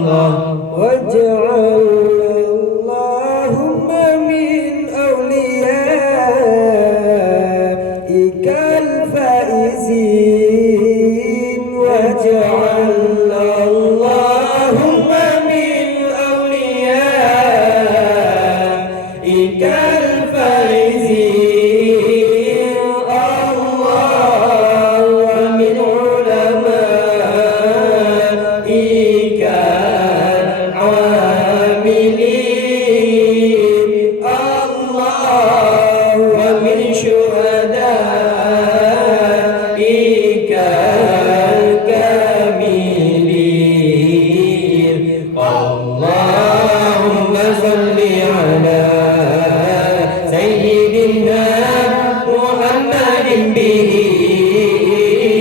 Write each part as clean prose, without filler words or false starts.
Allah waj'al Allahumma min awliyaikal faizin waj'al Allahumma min awliyaikal faizin Allah wa min ulamaikal amilin Allah wa min syuhadaikal kamilin Allahumma salli ala sayyidina Muhammadin bihi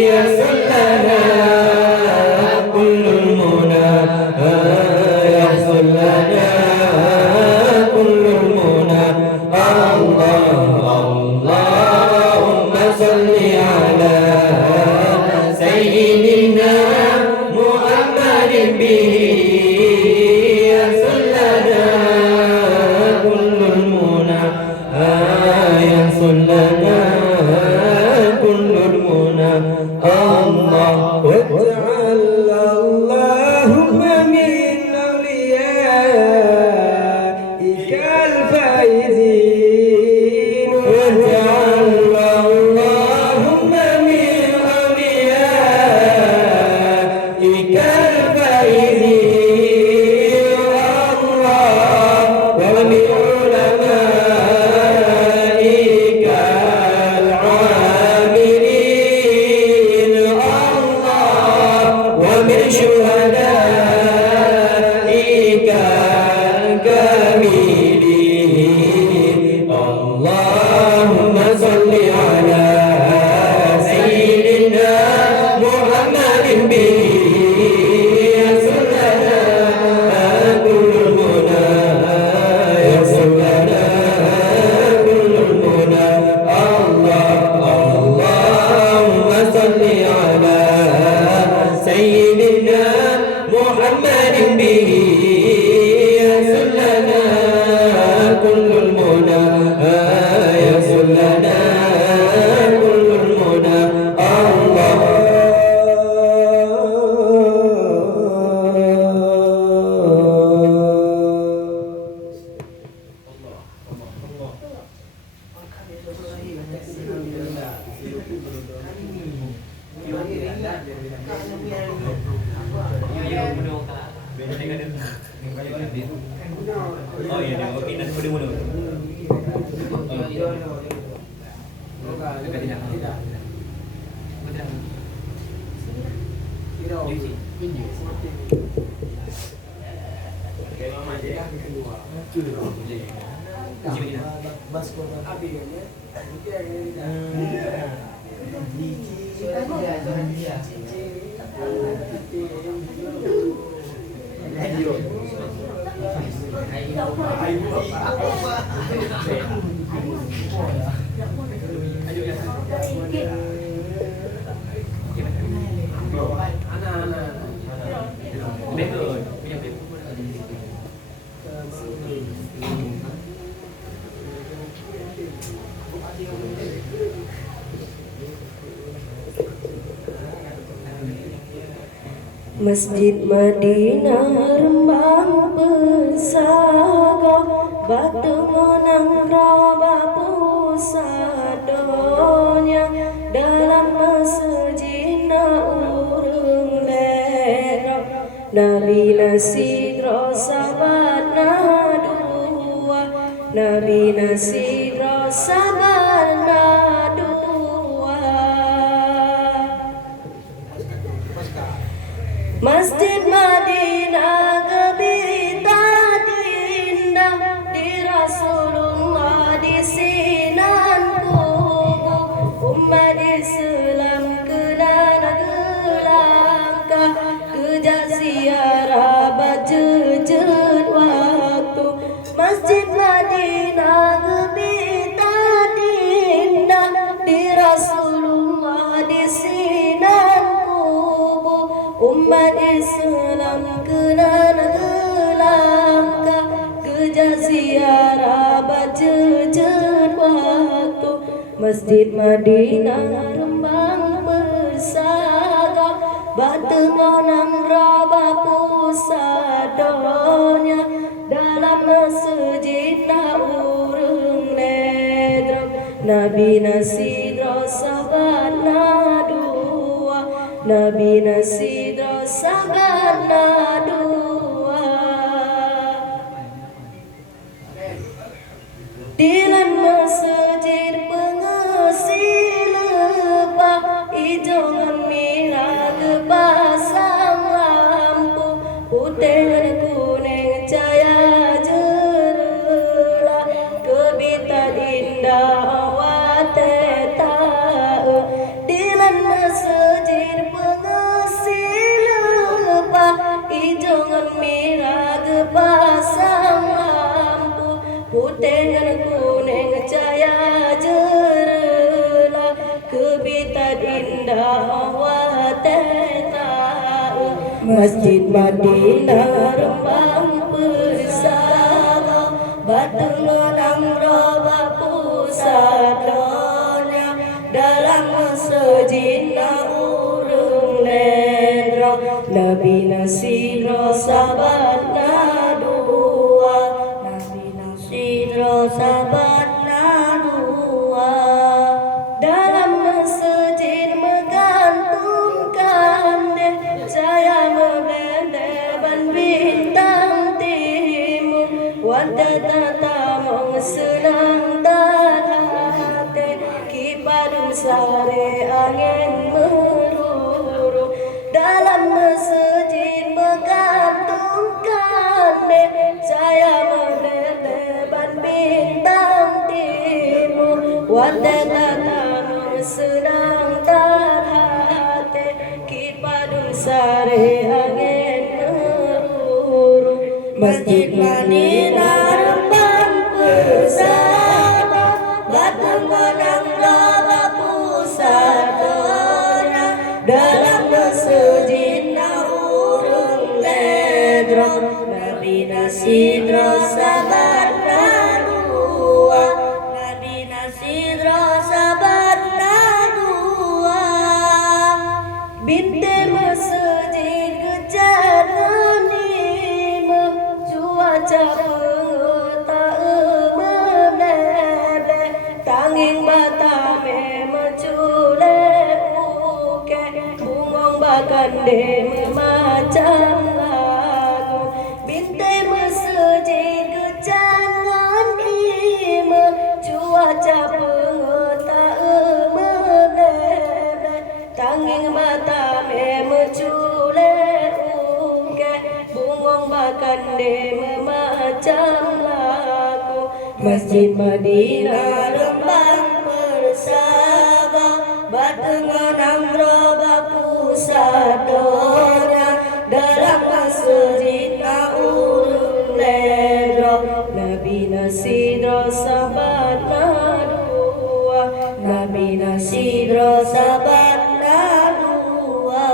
yasallana kullul muna yasallana kullul muna Allahumma salli ala sayyidina Muhammadin bihi yasallana kullul muna yasallana kullul muna Allah waj'al Allahumma min awliyaikal faizin waj'al Allahumma min awliyaikal faizin Allah wa min ulamaikal amilin Allah wa min syuhadaikal kamilin Allahumma salli ala sayyidina Muhammadin bihi yasallana kullul muna yasallana kullul muna Allahumma salli ala sayyidina Muhammadin bihi yasallana kullul muna yasallana kullul muna Oh iya, dia okey nak pada mula. Masjid Madinah Rembang Persaga Batu Monang Roba Pusadonya Dalam masjid urung lera Nabi Nasidro Sabana dua Nabi Nasidro Sabana dua Masjid Madinah gebita indah di Rasulullah di sinan kubu umat Islam kelan gelangkah kejak ziarah bajejut waktu Masjid Madinah gebita indah di Rasulullah di sinan umat Islam kena ziarah berjejer waktu Masjid Madinah Rembang bersaga Batengonang raba pusadonya Dalam masjid urung nedra Nabi Nasidra sabana dua Nabi Nasidra sabana dua Dilan masjid pengesi lepa Ijongan mirag pasang lampu Putih dan kuning cahaya jerlah Kebitan indah awat tak Dilan masjid pengesi lepa Ijongan mirag pasang lampu Putih dan kuning cahaya jerlah Kebitan indah awat tak Masjid Madinah Rembang bersama Batengonang roba pusadonya Dalam masjid urung nedra Nabi Nasidra sabana dua Nabi Nasidra sabana dua Dalam masjid menggantungkan Saya membendeban bintang timur Wanda tatamong senang dan hati Kipadung sare angin meruru Dalam masjid menggantungkan Saya membendeban bintang timur Wanda tatamong senang dan hati Kipadung sare angin meruru Masjid Madinah Rembang bersama Batengonang roba pusadonya Dalam masjid urung nedra Nabi Nasidra sabana dua Nabi Nasidra sabana dua Binte masjid kejanan cuaca tak meblebe Tanging batame mencule uke Bungong bakande memacam lagu Binte masjid kejanan cuaca tak meblebe Tanging batame mencule uke Bungong bakande memacam lagu Masjid Madinah Rembang bersama Batengonang roba pusadonya Dalam masjid urung nedra Nabi Nasidra sabana dua Nabi Nasidra sabana dua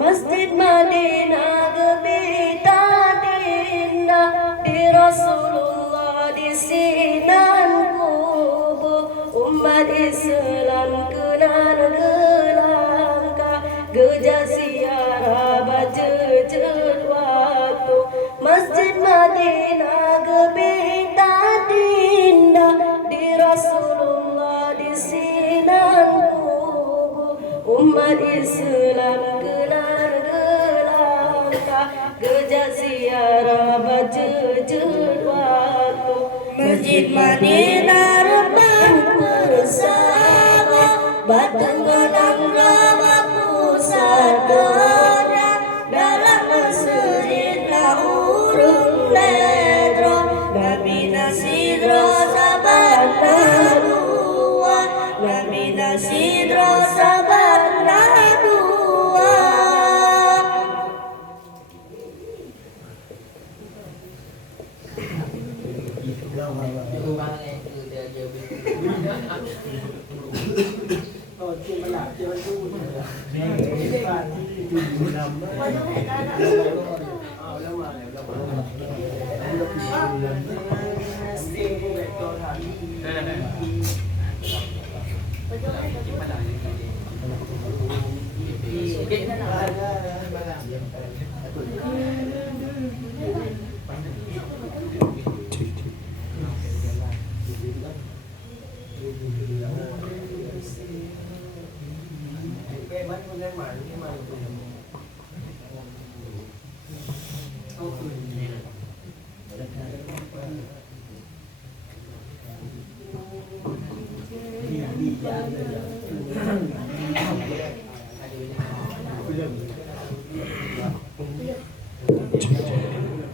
Masjid Madinah gebita dinda Di Rasulullah di sinan kubu Umat Islam kenan gelangka Geja ziarah berjejer waktu Masjid Madinah gebita dinda Di Rasulullah di sinan kubu Umat Islam kenan gelangka Geja ziarah berjejer waktu Masjid Madinah Rembang bersama Batengonang roba pusadonya Dalam masjid urung nedra Nabi Nasidra sabana dua Nabi Nasidra sabana dua Hãy subscribe cho kênh Ghiền Mì Gõ để không bỏ lỡ những video hấp dẫn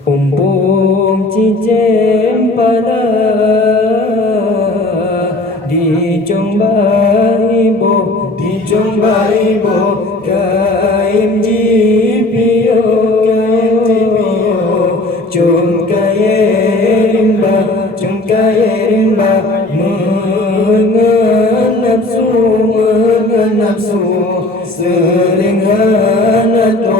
Umpung cincin pada dijomba ibu kaim jipio chung kaye rimba mengen nafsu sering hanato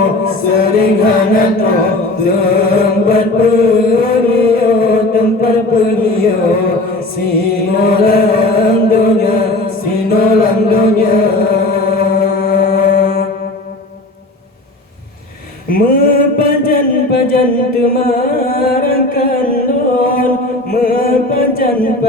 tempat beliau sinolang dunia mepajan temaran kandon mepajan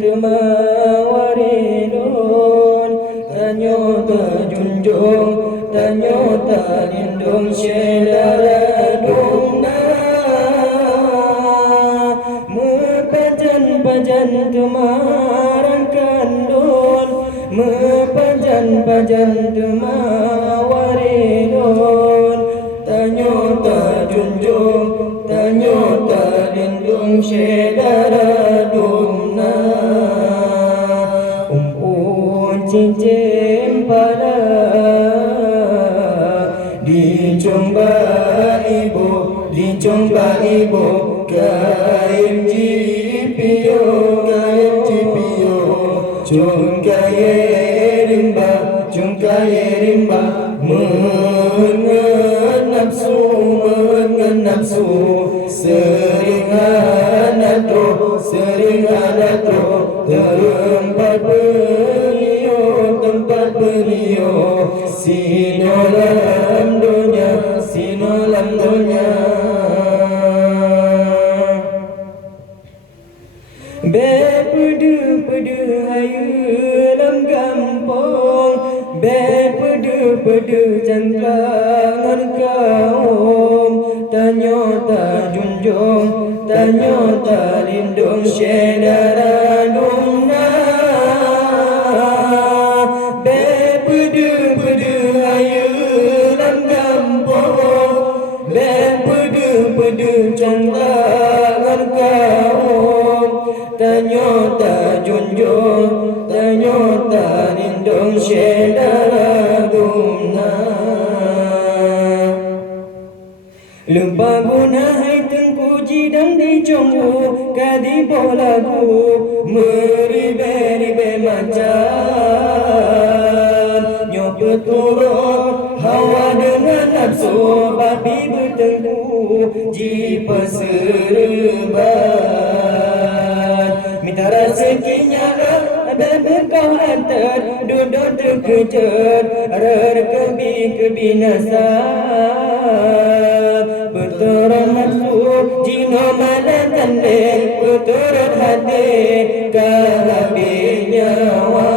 temawaridon tanyo tajunjung tanyo talindung syedara dumna mepajan temaran kandon mepajan temawaridon tanyo tajunjung tanyo talindung syedara dumna umpun cincin pada dijomba ibu kaim jipio chung kaye rimba mengen nafsu sering hanato tempat beliau sinolam dunia Bepedu hayu lam kampung bepedu jangkangan kaum tanyo tajunjung tanyo talindung syedara dumna bepedu hayu lam kampung bepedu jangkangan kaum tanyo tajunjung tanyo talindung syedara dumna lupa guna hai tengku jidang di jombu kadi bolaku meribe macan nyok beturut hawa dengan nafsu babi bertengku jipa serban minta rezekinya dan engkau hantar duduk terkejut kebinasaan berturut nafsu jino malam tanding berturut hati kehabis nyawa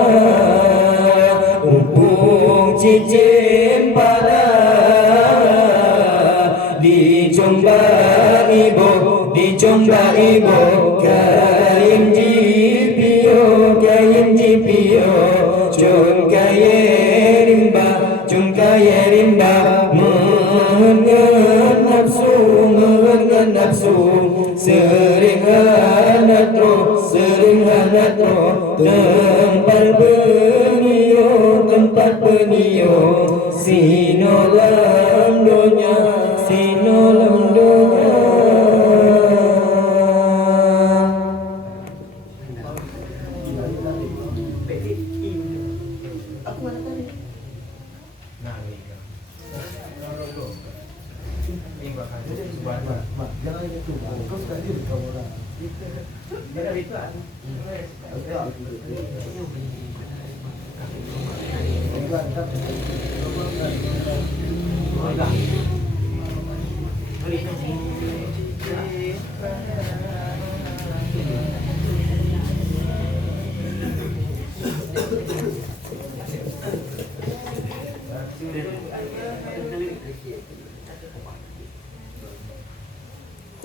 umpung cincin pada dijomba ibu kaim jipio chung kaye rimba mengen nafsu sering hanatro tempat beliau sinolam dunia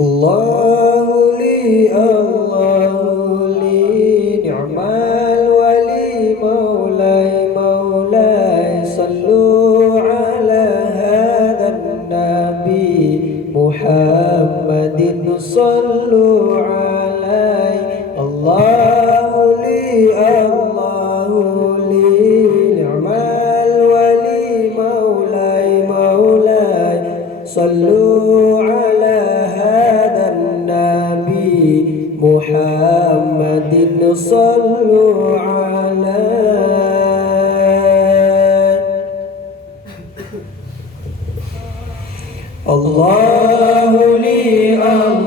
الله لي نعم الولي مولاي صلوا على هذا النبي محمد صلوا عليه الله لي نعم الولي مولاي صلوا على هذا النبي محمد صلوا عليه الله لي نعم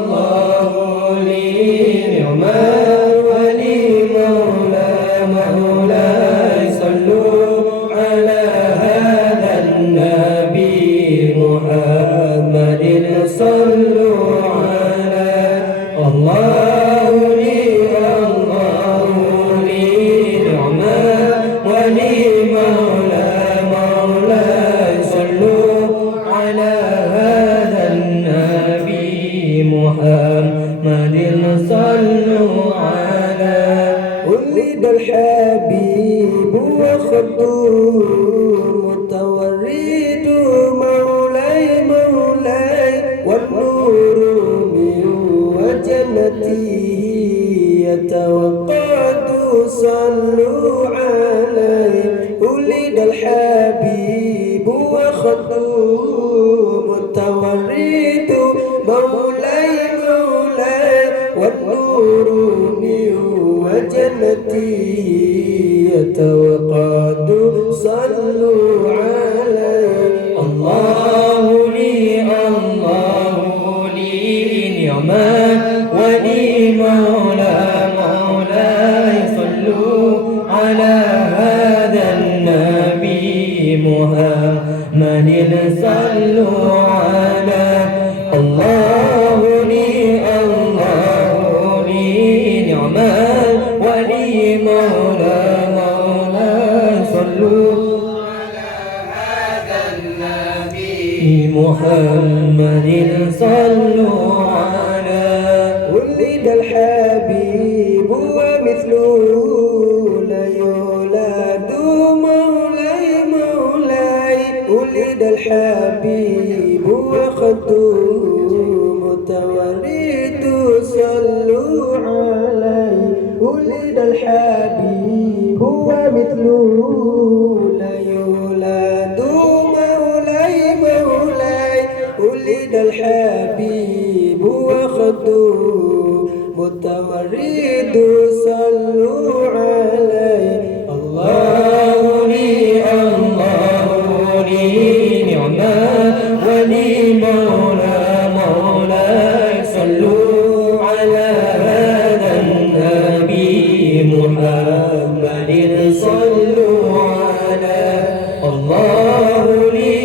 الولي مولاي صلوا على هذا النبي محمد صلوا عليه الله لي نعم الولي مولاي صلوا على هذا النبي محمد صلوا عليه ولد الحبيب وخدوم متورد مولاي والنور من وجنته يتوقد صلوا عليه ولد الحبيب وخدوم متورد مولاي والنور من وجنته يتوقد صلوا عليه الله لي نعم ولي مولاي صلوا على هذا النبي محمد صلوا عليه الله لي نعم ولي مولاي صلوا على هذا النبي محمد صلوا عليه ولد الحبيب ومثله لا يولد مولاي ولد الحبيب وخدوم متورد صلوا عليه ولد الحبيب ومثله لا يولد مولاي ولد الحبيب وخدوم متورد صلوا عليه الله لي نعم ولي مولاي صلوا على هذا النبي محمد صلوا عليه الله لي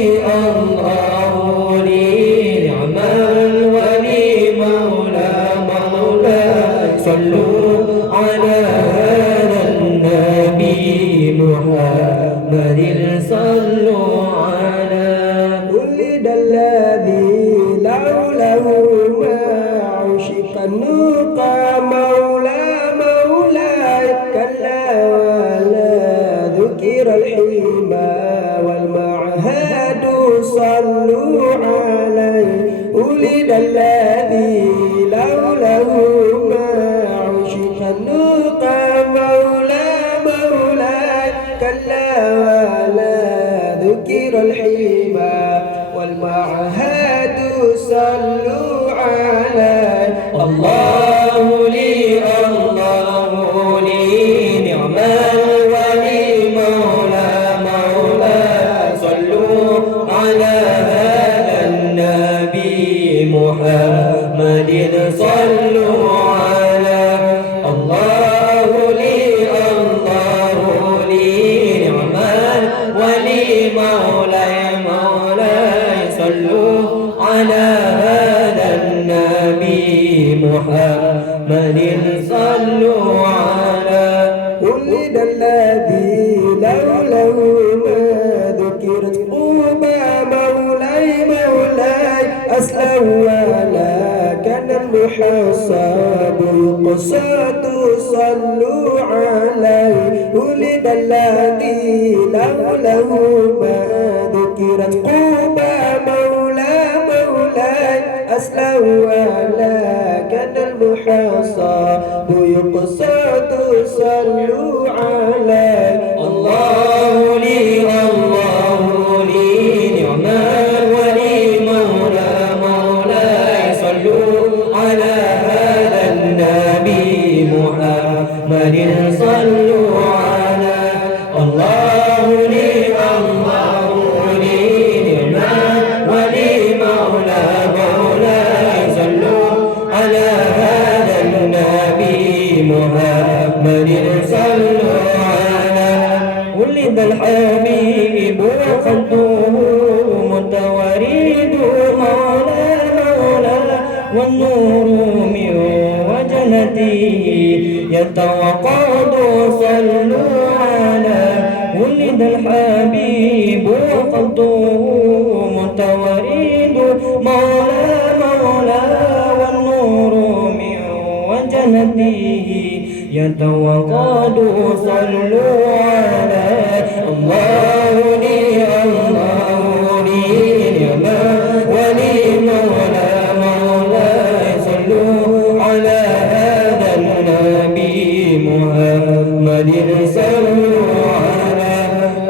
نعم الولي مولاي صلوا على هذا النبي محمد صلوا عليه ولد الذي لوله ما عشق النقى مولاي كلا ولا ذكر الحمى والمعهد صلوا عليه ولد الذي لوله ما عشق النقى مولاي كلا ولا ذكر الحمى والمعهد صلوا عليه الله لي نعم الولي مولاي صلوا على هذا النبي محمد صلوا عليه الله لي نعم الولي مولاي صلوا على هذا النبي محمد صلوا عليه ولد الذي لوله ما ذكرت قوبى مولاي أسلم ولا كان المحصب يقصد صلوا عليه ولد الذي لوله ما ذكرت قوبى مولاي أسلم ولكن المحصب يقصد صلوا عليه الله لي نعما ولي مولاي صلوا على هذا النبي محمد صلوا على الله لي نعما ولي مولاي صلوا على هذا النبي محمد صلوا على ولد الحبيب وخده متورد مولا والنور من وجنته يتوقد صلوا على ولد الحبيب وخده متورد مولا والنور من وجنته يتوقد صلوا على الله لي نعما ولي مولاي صلوا على هذا النبي محمد صلوا على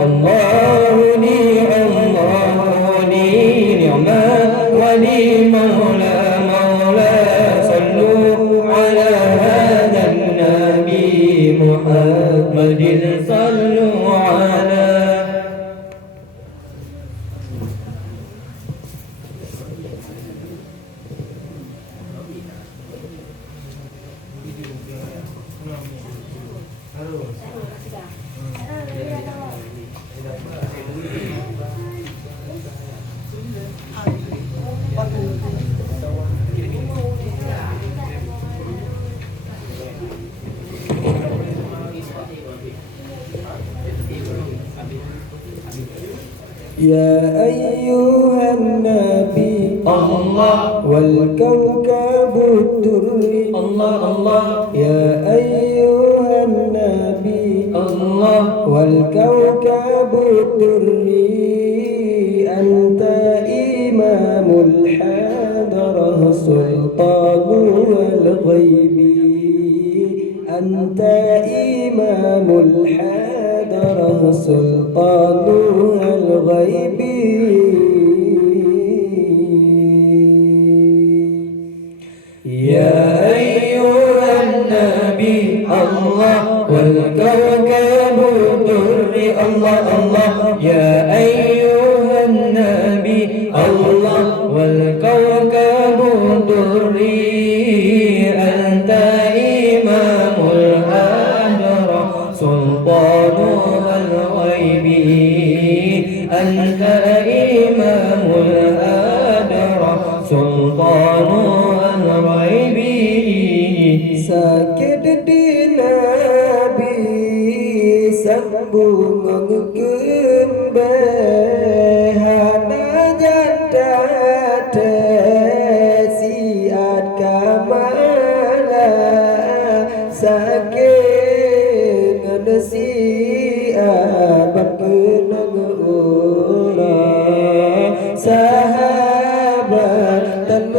الله لي نعما ولي مولاي صلوا على هذا النبي محمد صلوا على يا أيها النبي الله والكوكب الدري الله يا أيها النبي الله والكوكب الدري أنت إمام الحضرة سلطان الغيب أنت إمام الحضرة سلطان الغيب يا أيها النبي الله والكوكب الدري الله يا أيها النبي الله والكوكب الدري أنت إمام الحضرة سلطان الغيب أنت إمام الحضرة سلطان الغيب sakit di nabi sambung kembe hana janda siat kamala sakit siat berkenang orang sahabat dan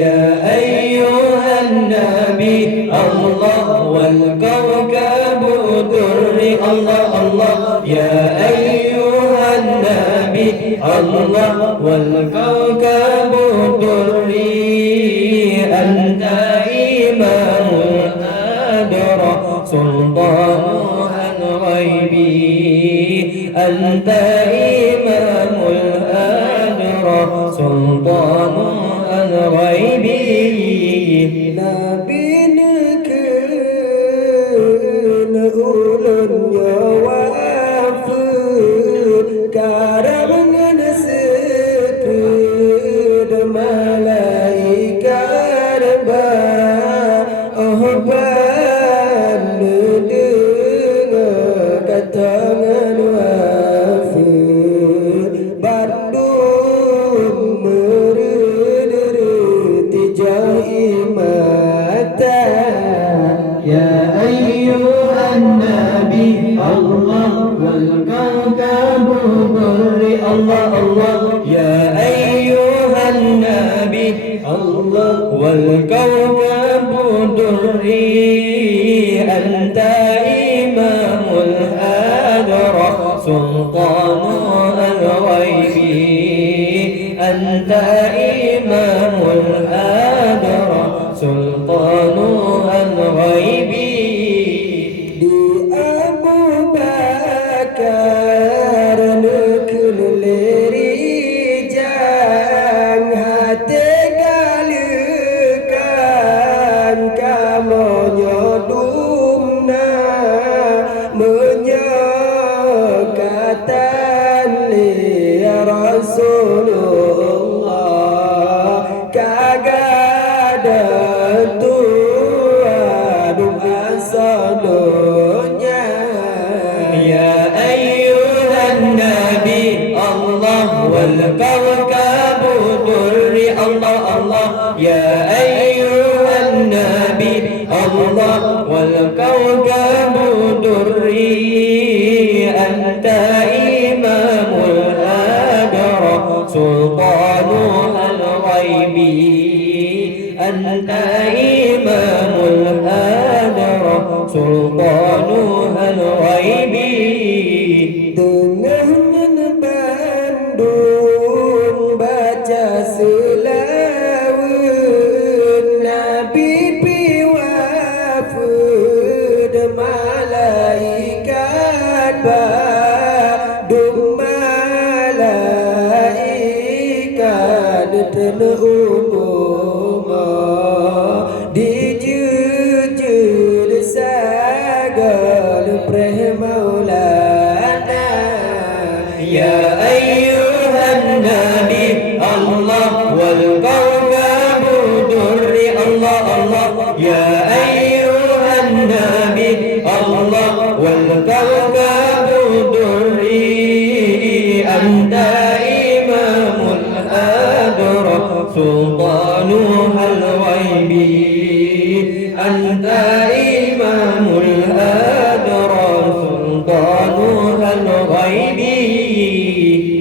يا أيها النبي الله والكوكب الدري الله يا أيها النبي الله والكوكب الدري أنت إمام الحضرة سلطان الغيب أنت إمام الحضرة سلطان الغيب نبيك نقول يا وافر كرم نسكر ملائكة ربا أهبان ندر كتنgan wafir bandu دري الله الله يا أيها النبي الله والكوكب دري أنت إمام الهدرة سلطان الغيب أنت إمام الهدرة سلطان الغيب di Abu Bakar nekul leri jang hati galukan kamu nyodumna menyekatan li Rasulullah kagada tuadum asadunya ya ayyuhan nabi Allah wal kawkabu durri Allah Allah ya ayyuhan nabi Allah wal kawkabu durri anta imamul adra sultanu al-ghaibi anta imamul adra sultanu al-ghaibi dengan Bandung baca selawat Nabi piwafud malaikat Bandung malaikat tenumum dijujur sagal preh maulana ya ayyuhan nabi Allah wal kawkabu durri Allah Allah ya ayyuhan nabi Allah wal kawkabu durri anta imamul adra sultanu al-ghaibi anta imamul adra sultanu al-ghaibi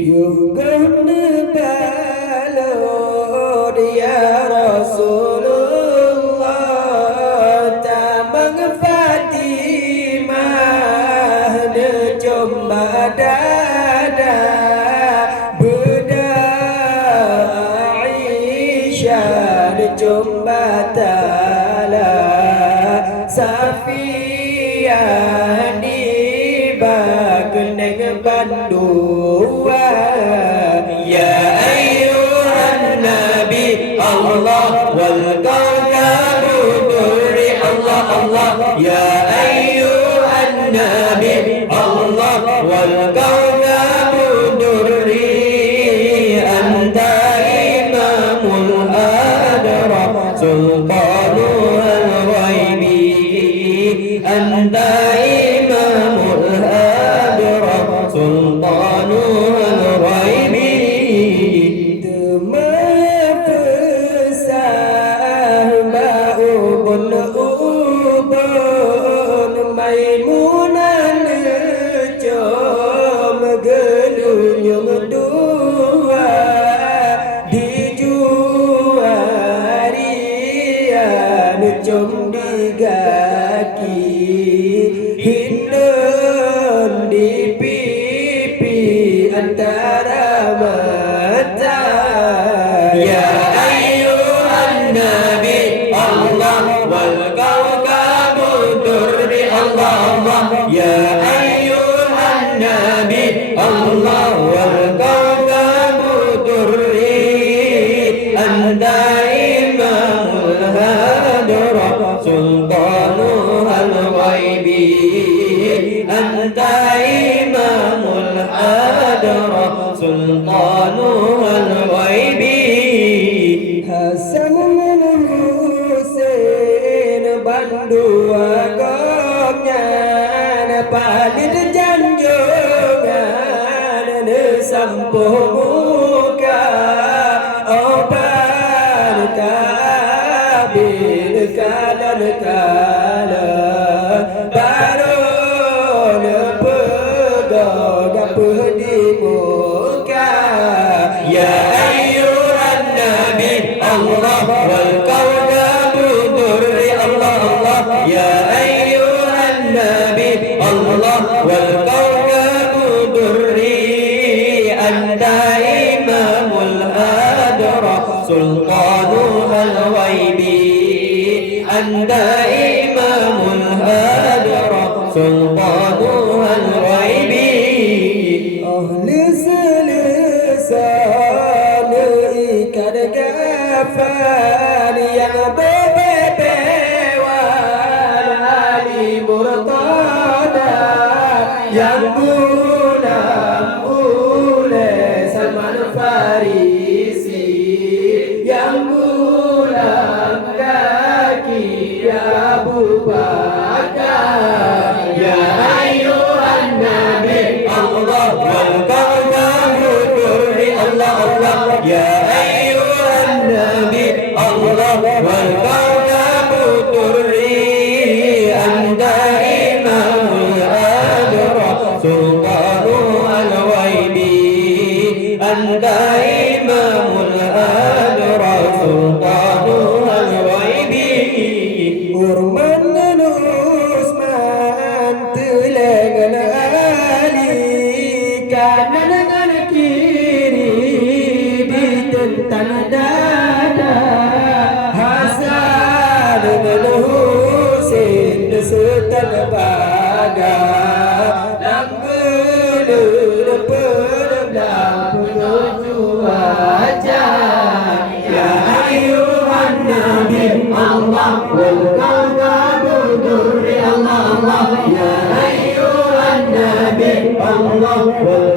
yukun balod ya Rasulullah tamang Fatimah necom badada Aisyah necom batala Safiyah di bageneng bandua ya ayyuhan nabi Allah wal kawkabu durri Allah Allah ya ayyuhan nabi Allah wal kawkabu durri anta imamul adra sultanu al-ghaibi anta imamul adra sultanu al-ghaibi temafsah ba'ubun ubun maimunan jom gelunyung dua dijuarian jom digaki hindun di pipi antara mata ya ayyuhan nabi Allah wal kawkabu durri Allah Allah ya ayyuhan nabi Allah wal kawkabu durri anta imamul hadra sultanu al-ghaibi anta imamul hadra sultanu al-ghaibi Hasan bin Husain bandua gomnya palit janjungan sampuh muka obat kabin kalan kala baru pegang di سلطان الغيب أنت إمام الهدر سلطان الغيب أهلس لسانك الكفان يا بيبي والعلي مرتضى يا غلام سلمان الفارسي يا غلام لكي يا أبو بكر يا أيها النبي الله والكرم الدري الله الله يا أيها النبي الله والكرم الدري أنت إمام الأدرى سلطان الغيب أنت إمام الأدرى سلطان الغيب ورمان عثمان تلقى الآلي كان نغنكيري بتنتن دادا حسن بن حسين ستن باغا نقول berbelah menuju wajah ya ayuhan nabi Allah wal kauna Allah Allah ya ayuhan nabi Allah wal